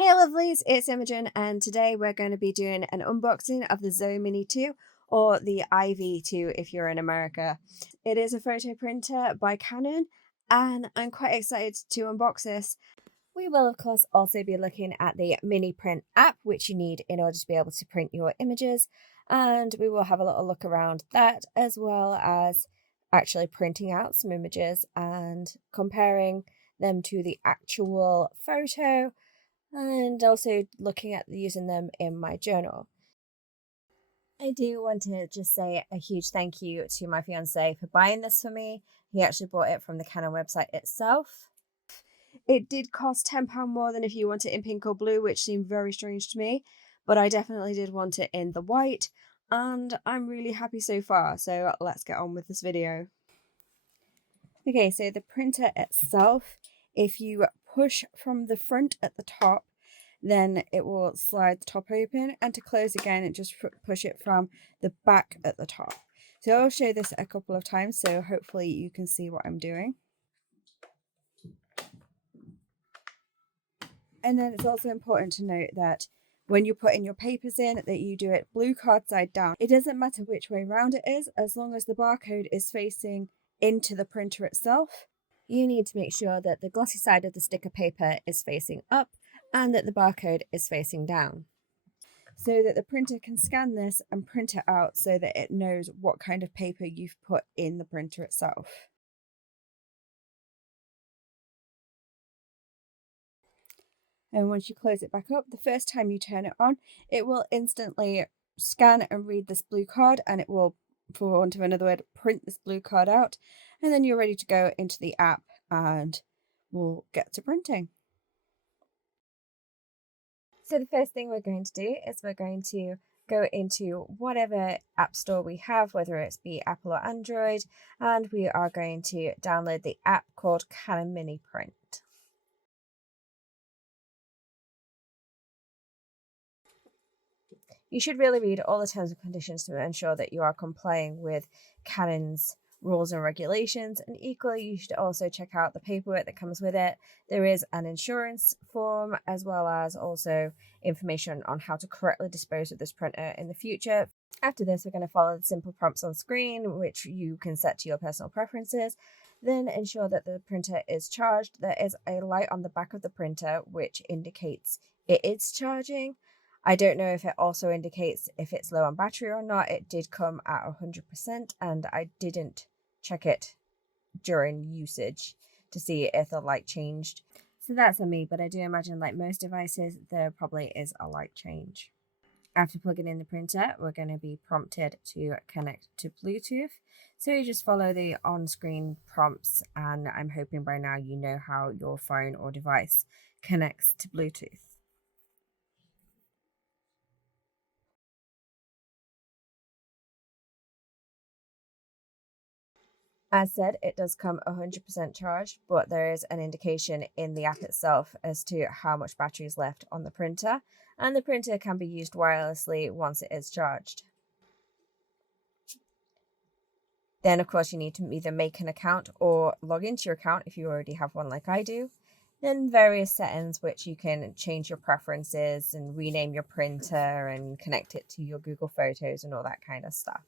Hey lovelies, it's Imogen and today we're going to be doing an unboxing of the Zoemini 2 or the IV2 if you're in America. It is a photo printer by Canon and I'm quite excited to unbox this. We will of course also be looking at the mini print app which you need in order to be able to print your images, and we will have a little look around that as well as actually printing out some images and comparing them to the actual photo, and also looking at using them in my journal. I do want to just say a huge thank you to my fiance for buying this for me. He actually bought it from the Canon website itself. It did cost £10 more than if you want it in pink or blue, which seemed very strange to me, but I definitely did want it in the white, and I'm really happy so far, so let's get on with this video. Okay, so the printer itself, if you push from the front at the top, then it will slide the top open, and to close again, it just push it from the back at the top. So I'll show this a couple of times, so hopefully you can see what I'm doing. And then it's also important to note that when you're putting your papers in, that you do it blue card side down. It doesn't matter which way around it is, as long as the barcode is facing into the printer itself. You need to make sure that the glossy side of the sticker paper is facing up and that the barcode is facing down, so that the printer can scan this and print it out so that it knows what kind of paper you've put in the printer itself. And once you close it back up, the first time you turn it on, it will instantly scan and read this blue card, and it will, for want of another word, print this blue card out, and then you're ready to go into the app and we'll get to printing. So the first thing we're going to do is we're going to go into whatever app store we have, whether it's be Apple or Android, and we are going to download the app called Canon Mini Print. You should really read all the terms and conditions to ensure that you are complying with Canon's rules and regulations, and equally you should also check out the paperwork that comes with it. There is an insurance form as well as also information on how to correctly dispose of this printer in the future. After this, we're going to follow the simple prompts on screen, which you can set to your personal preferences. Then ensure that the printer is charged. There is a light on the back of the printer which indicates it is charging. I don't know if it also indicates if it's low on battery or not. It did come at 100% and I didn't check it during usage to see if the light changed. So that's on me, but I do imagine like most devices, there probably is a light change. After plugging in the printer, we're going to be prompted to connect to Bluetooth. So you just follow the on-screen prompts, and I'm hoping by now you know how your phone or device connects to Bluetooth. As said, it does come 100% charged, but there is an indication in the app itself as to how much battery is left on the printer, and the printer can be used wirelessly once it is charged. Then, of course, you need to either make an account or log into your account if you already have one like I do. Then various settings which you can change your preferences and rename your printer and connect it to your Google Photos and all that kind of stuff.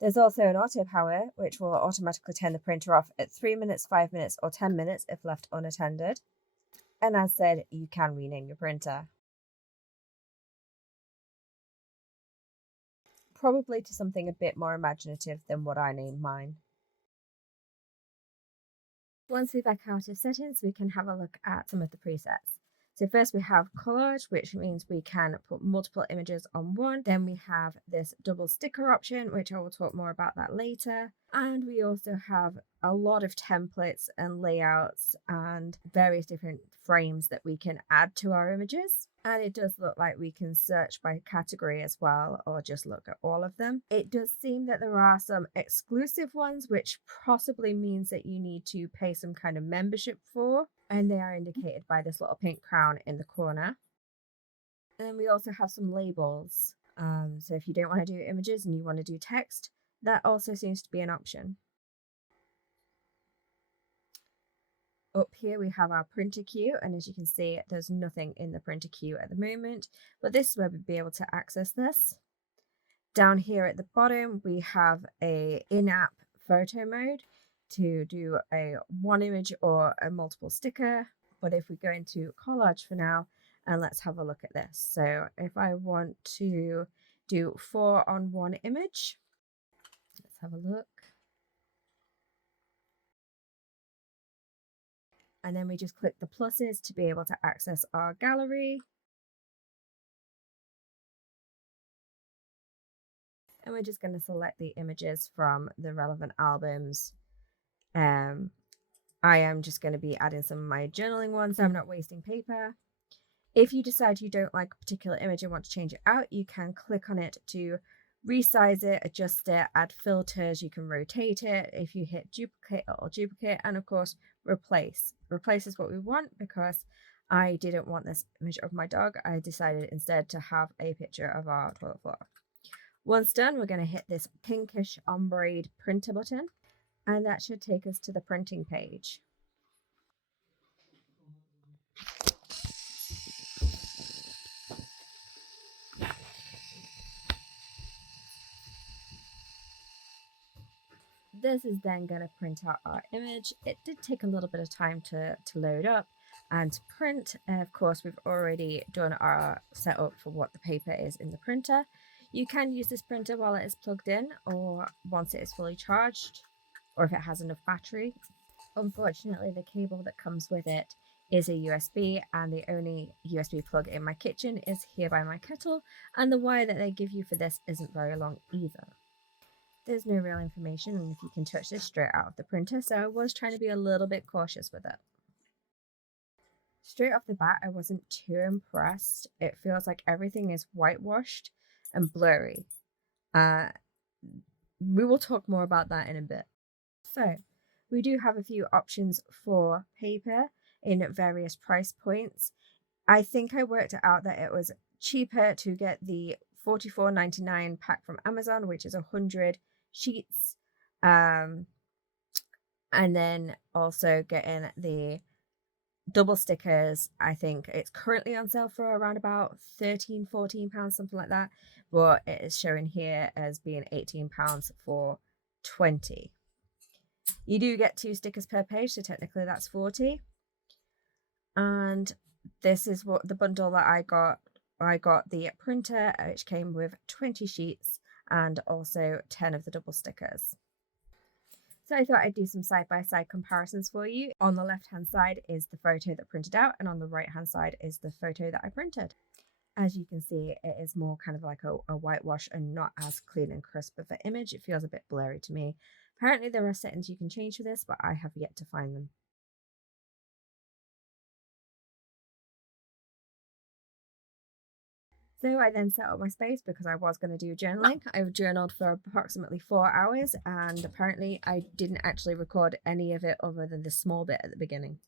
There's also an auto power, which will automatically turn the printer off at 3 minutes, 5 minutes, or 10 minutes if left unattended. And as said, you can rename your printer. Probably to something a bit more imaginative than what I named mine. Once we're back out of settings, we can have a look at some of the presets. So first we have collage, which means we can put multiple images on one. Then we have this double sticker option, which I will talk more about that later. And we also have a lot of templates and layouts and various different frames that we can add to our images. And it does look like we can search by category as well, or just look at all of them. It does seem that there are some exclusive ones, which possibly means that you need to pay some kind of membership for, and they are indicated by this little pink crown in the corner. And then we also have some labels. So if you don't want to do images and you want to do text, that also seems to be an option. Up here we have our printer queue, and as you can see, there's nothing in the printer queue at the moment, but this is where we'll be able to access this. Down here at the bottom, we have a in-app photo mode to do a one image or a multiple sticker. But if we go into collage for now, and let's have a look at this. So if I want to do 4 on 1 image, let's have a look. And then we just click the pluses to be able to access our gallery. And we're just going to select the images from the relevant albums. I am just going to be adding some of my journaling ones, so I'm not wasting paper. If you decide you don't like a particular image and want to change it out, you can click on it to resize it, adjust it, add filters. You can rotate it. If you hit duplicate, it'll duplicate, and of course replace. Replace is what we want because I didn't want this image of my dog. I decided instead to have a picture of our toilet floor. Once done, we're going to hit this pinkish ombre printer button, and that should take us to the printing page. This is then going to print out our image. It did take a little bit of time to load up and to print. Of course, we've already done our setup for what the paper is in the printer. You can use this printer while it is plugged in or once it is fully charged, or if it has enough battery. Unfortunately, the cable that comes with it is a USB, and the only USB plug in my kitchen is here by my kettle, and the wire that they give you for this isn't very long either. There's no real information on if you can touch this straight out of the printer, so I was trying to be a little bit cautious with it. Straight off the bat, I wasn't too impressed. It feels like everything is whitewashed and blurry. We will talk more about that in a bit. So, we do have a few options for paper in various price points. I think I worked out that it was cheaper to get the $44.99 pack from Amazon, which is 100 sheets, and then also getting the double stickers. I think it's currently on sale for around about £13-14, something like that, but it is showing here as being £18 for 20. You do get 2 stickers per page, so technically that's 40. And this is what the bundle that I got. I got the printer, which came with 20 sheets and also 10 of the double stickers. So I thought I'd do some side-by-side comparisons for you. On the left-hand side is the photo that printed out, and on the right-hand side is the photo that I printed. As you can see, it is more kind of like a whitewash and not as clean and crisp of an image. It feels a bit blurry to me. Apparently there are settings you can change for this, but I have yet to find them. So I then set up my space because I was going to do journaling. I've journaled for approximately 4 hours, and apparently I didn't actually record any of it other than the small bit at the beginning.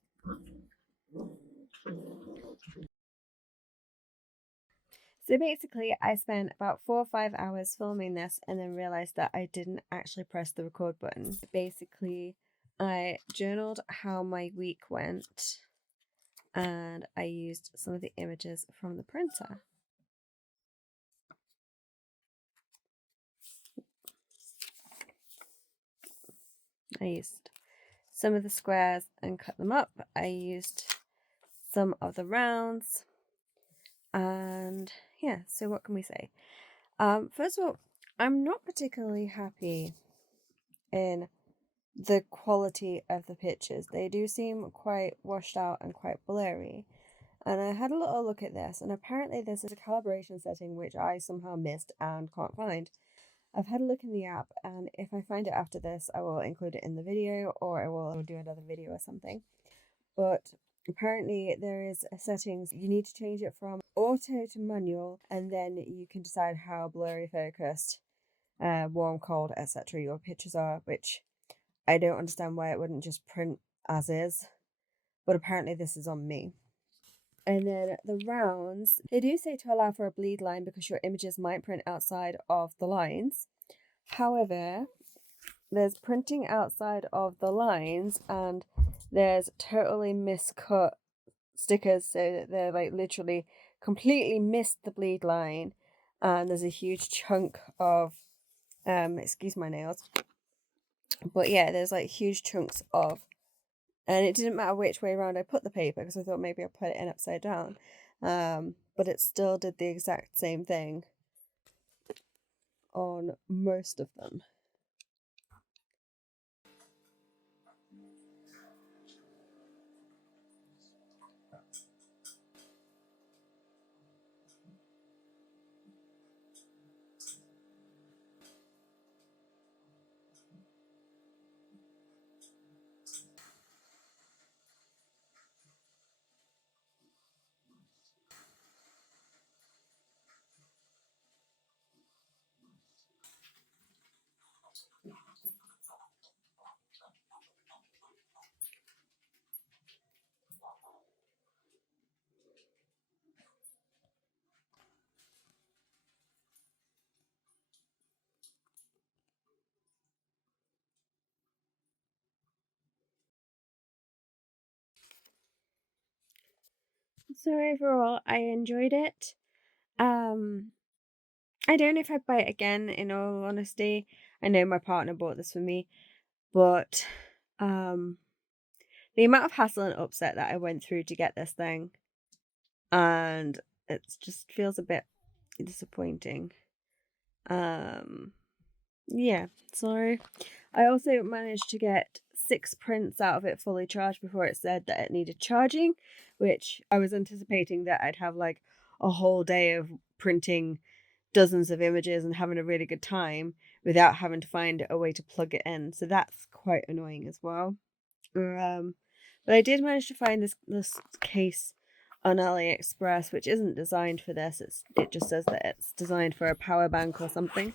So basically, I spent about 4 or 5 hours filming this and then realized that I didn't actually press the record button. Basically, I journaled how my week went, and I used some of the images from the printer. I used some of the squares and cut them up. I used some of the rounds, and yeah, so what can we say? First of all, I'm not particularly happy in the quality of the pictures. They do seem quite washed out and quite blurry. And I had a little look at this, and apparently this is a calibration setting which I somehow missed and can't find. I've had a look in the app, and if I find it after this, I will include it in the video, or I will do another video or something. But apparently there is a settings, you need to change it from auto to manual, and then you can decide how blurry, focused, warm, cold, etc. your pictures are, which I don't understand why it wouldn't just print as is, but apparently this is on me. And then the rounds, they do say to allow for a bleed line because your images might print outside of the lines. However, there's printing outside of the lines, and there's totally miscut stickers, so that they're like literally completely missed the bleed line, and there's a huge chunk of excuse my nails, but yeah, there's like huge chunks of, and it didn't matter which way around I put the paper because I thought maybe I'll put it in upside down, but it still did the exact same thing on most of them. So overall, I enjoyed it. I don't know if I'd buy it again, in all honesty. I know my partner bought this for me, but the amount of hassle and upset that I went through to get this thing, and it just feels a bit disappointing. Yeah, so I also managed to get 6 prints out of it fully charged before it said that it needed charging, which I was anticipating that I'd have like a whole day of printing dozens of images and having a really good time without having to find a way to plug it in. So that's quite annoying as well. But I did manage to find this case on AliExpress, which isn't designed for this. It just says that it's designed for a power bank or something.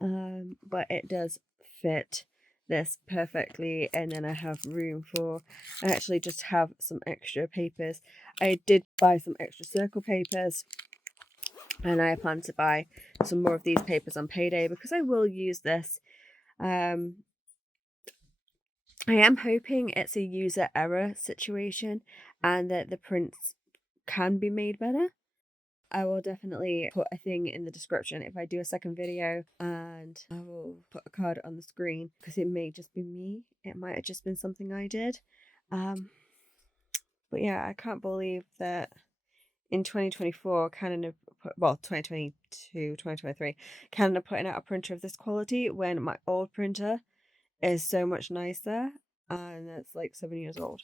But it does fit this perfectly, and then I have room for, I actually just have some extra papers. I did buy some extra circle papers, and I plan to buy some more of these papers on payday because I will use this. I am hoping it's a user error situation and that the prints can be made better. I will definitely put a thing in the description if I do a second video, and I will put a card on the screen because it may just be me. It might have just been something I did. But yeah, I can't believe that in 2024, Canon, well, 2022, 2023, Canon are putting out a printer of this quality when my old printer is so much nicer, and it's like 7 years old.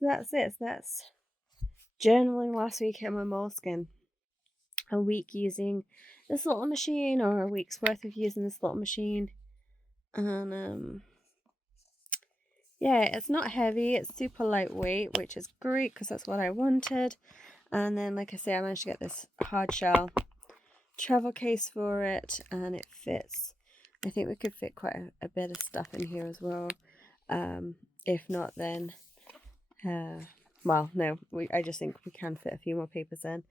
So that's it. So that's journaling last week in my moleskin. A week using this little machine, or a week's worth of using this little machine. And yeah, it's not heavy, it's super lightweight, which is great because that's what I wanted. And then, like I say, I managed to get this hard shell travel case for it, and it fits. I think we could fit quite a bit of stuff in here as well. If not, then well, no, I just think we can fit a few more papers in.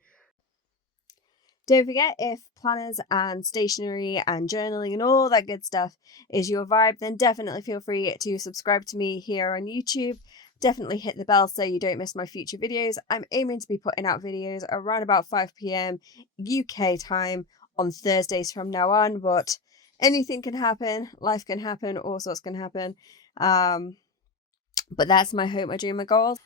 Don't forget, if planners and stationery and journaling and all that good stuff is your vibe, then definitely feel free to subscribe to me here on YouTube. Definitely hit the bell so you don't miss my future videos. I'm aiming to be putting out videos around about 5 p.m. UK time on Thursdays from now on, but anything can happen. Life can happen. All sorts can happen. But that's my hope, my dream, my goal.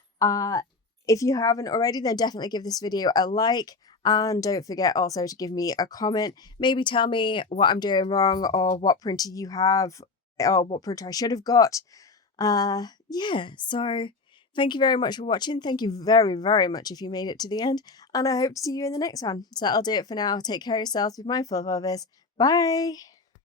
If you haven't already, then definitely give this video a like. And don't forget also to give me a comment. Maybe tell me what I'm doing wrong, or what printer you have, or what printer I should have got. Yeah, so thank you very much for watching. Thank you very, very much if you made it to the end. And I hope to see you in the next one. So that'll do it for now. Take care of yourselves. Be mindful of others. Bye.